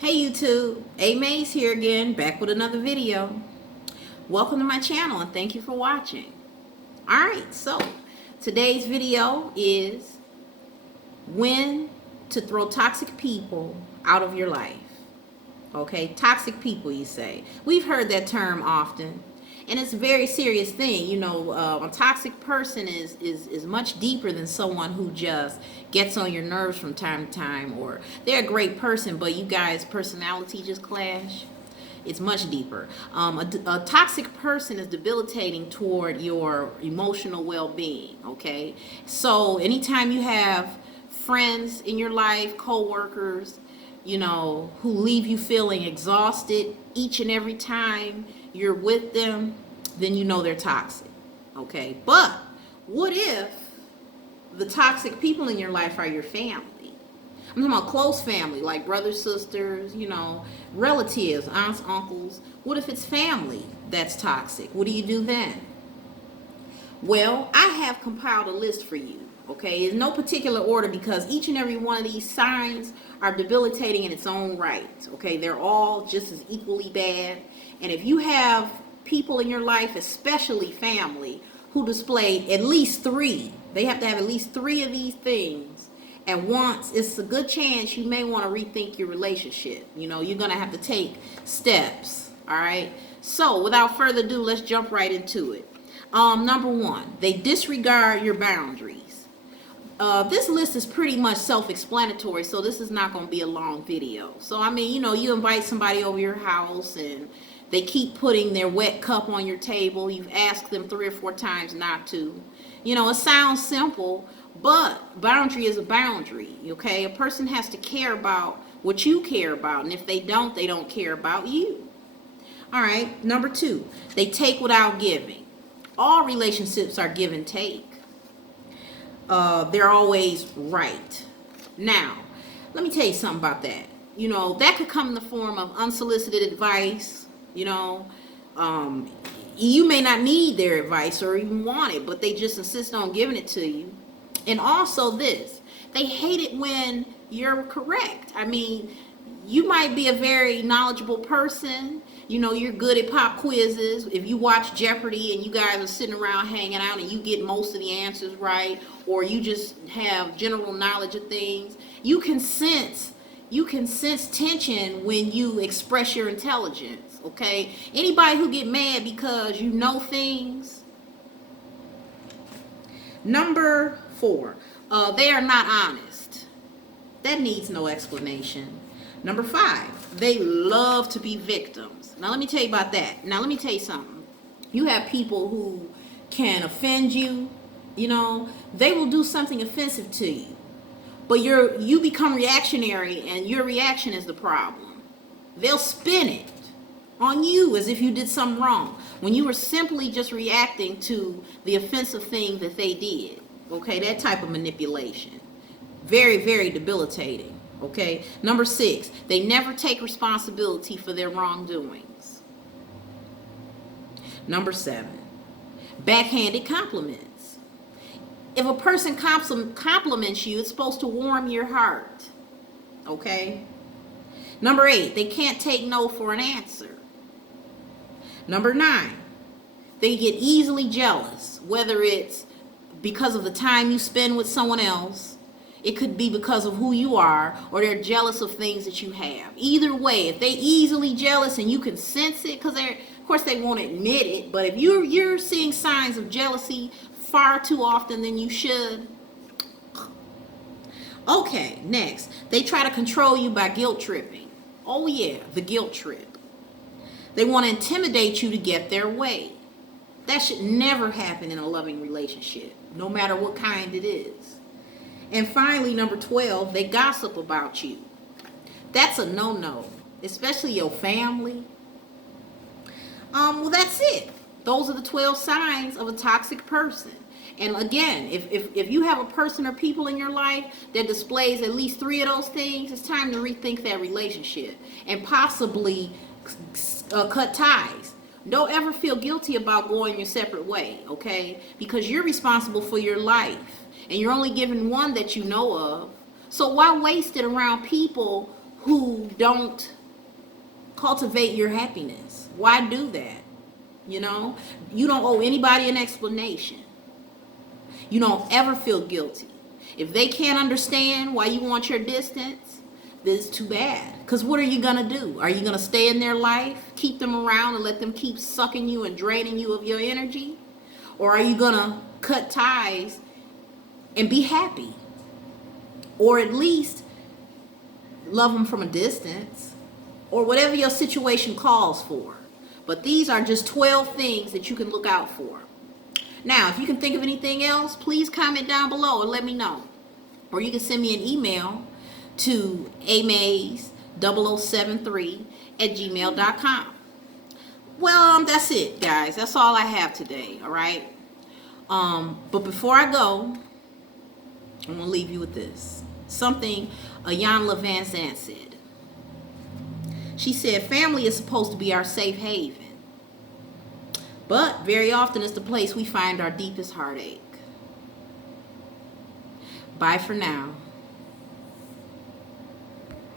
Hey YouTube, A.Maze here again, back with another video. Welcome to my channel and thank you for watching. Alright, so today's video is when to throw toxic people out of your life. Okay, toxic people, you say. We've heard that term often. And it's a very serious thing. You know, a toxic person is much deeper than someone who just gets on your nerves from time to time, or they're a great person, but you guys' personality just clash. It's much deeper. A toxic person is debilitating toward your emotional well-being, okay? So anytime you have friends in your life, co-workers, you know, who leave you feeling exhausted each and every time you're with them, then you know they're toxic, okay? But what if the toxic people in your life are your family? I'm talking about close family, like brothers, sisters, you know, relatives, aunts, uncles. What if it's family that's toxic? What do you do then? Well, I have compiled a list for you. Okay, in no particular order, because each and every one of these signs are debilitating in its own right. Okay, they're all just as equally bad. And if you have people in your life, especially family, who display at least three, they have to have at least three of these things at once, it's a good chance you may want to rethink your relationship. You know, you're going to have to take steps. All right, so without further ado, let's jump right into it. Number one, they disregard your boundaries. This list is pretty much self-explanatory, so this is not going to be a long video. So, I mean, you know, you invite somebody over your house and they keep putting their wet cup on your table. You've asked them 3 or 4 times not to. You know, it sounds simple, but boundary is a boundary, okay? A person has to care about what you care about, and if they don't care about you. All right, number 2, they take without giving. All relationships are give and take. They're always right. Now, let me tell you something about that. You know, that could come in the form of unsolicited advice. You know, you may not need their advice or even want it, but they just insist on giving it to you. And also this, they hate it when you're correct. I mean, you might be a very knowledgeable person. You know, you're good at pop quizzes. If you watch Jeopardy and you guys are sitting around hanging out and you get most of the answers right, or you just have general knowledge of things, you can sense tension when you express your intelligence, okay? Anybody who get mad because you know things. Number 4, they are not honest. That needs no explanation. Number 5, they love to be victims. Now let me tell you about that. Now let me tell you something. You have people who can offend you, you know, they will do something offensive to you. But you become reactionary, and your reaction is the problem. They'll spin it on you as if you did something wrong, when you were simply just reacting to the offensive thing that they did. Okay, that type of manipulation. Very, very debilitating. Okay, number 6, they never take responsibility for their wrongdoings. Number 7, backhanded compliments. If a person compliments you, it's supposed to warm your heart. Okay. Number 8, they can't take no for an answer. Number 9, they get easily jealous, whether it's because of the time you spend with someone else. It could be because of who you are, or they're jealous of things that you have. Either way, if they easily jealous and you can sense it, because of course they won't admit it, but if you're seeing signs of jealousy far too often than you should. Okay, next, they try to control you by guilt tripping. Oh yeah, the guilt trip. They want to intimidate you to get their way. That should never happen in a loving relationship, no matter what kind it is. And finally, number 12, they gossip about you. That's a no-no, especially your family. Well, that's it. Those are the 12 signs of a toxic person. And again, if you have a person or people in your life that displays at least 3 of those things, it's time to rethink that relationship and possibly cut ties. Don't ever feel guilty about going your separate way, okay? Because you're responsible for your life, and you're only given one that you know of. So why waste it around people who don't cultivate your happiness. Why do that? You know, you don't owe anybody an explanation. You don't ever feel guilty. If they can't understand why you want your distance, then it's too bad. Because what are you going to do? Are you going to stay in their life, keep them around, and let them keep sucking you and draining you of your energy? Or are you going to cut ties and be happy? Or at least love them from a distance, or whatever your situation calls for. But these are just 12 things that you can look out for. Now, if you can think of anything else, please comment down below and let me know. Or you can send me an email to amaze0073@gmail.com. Well, that's it, guys. That's all I have today, all right? But before I go, I'm going to leave you with this. Something Iyanla Vanzant said. She said, family is supposed to be our safe haven. But very often it's the place we find our deepest heartache. Bye for now.